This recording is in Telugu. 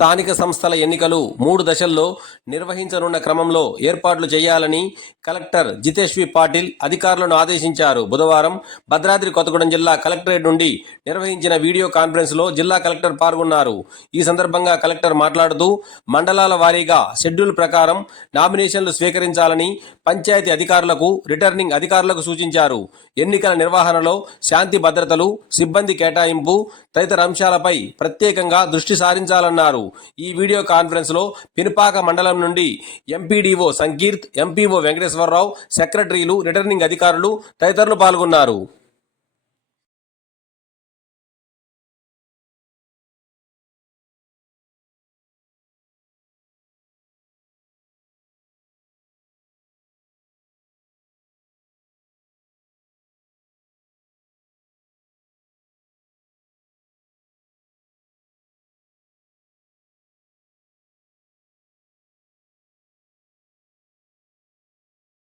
స్థానిక సంస్థల ఎన్నికలు మూడు దశల్లో నిర్వహించనున్న క్రమంలో ఏర్పాట్లు చేయాలని కలెక్టర్ జితేష్వి పాటిల్ అధికారులను ఆదేశించారు. బుధవారం భద్రాద్రి కొత్తగూడెం జిల్లా కలెక్టరేట్ నుండి నిర్వహించిన వీడియో కాన్ఫరెన్స్లో జిల్లా కలెక్టర్ పాల్గొన్నారు. ఈ సందర్భంగా కలెక్టర్ మాట్లాడుతూ మండలాల వారీగా షెడ్యూల్ ప్రకారం నామినేషన్లు స్వీకరించాలని పంచాయతీ అధికారులకు రిటర్నింగ్ అధికారులకు సూచించారు. ఎన్నికల నిర్వహణలో శాంతి భద్రతలు సిబ్బంది కేటాయింపు తదితర అంశాలపై ప్రత్యేకంగా దృష్టి సారించాలన్నారు. ఈ వీడియో కాన్ఫరెన్స్లో పినపాక మండలం నుండి ఎంపీడీఓ సంకీర్త్ ఎంపీఓ వెంకటేశ్వర వెంకటేశ్వరరావు సెక్రటరీలు రిటర్నింగ్ అధికారులు తదితరులు పాల్గొన్నారు.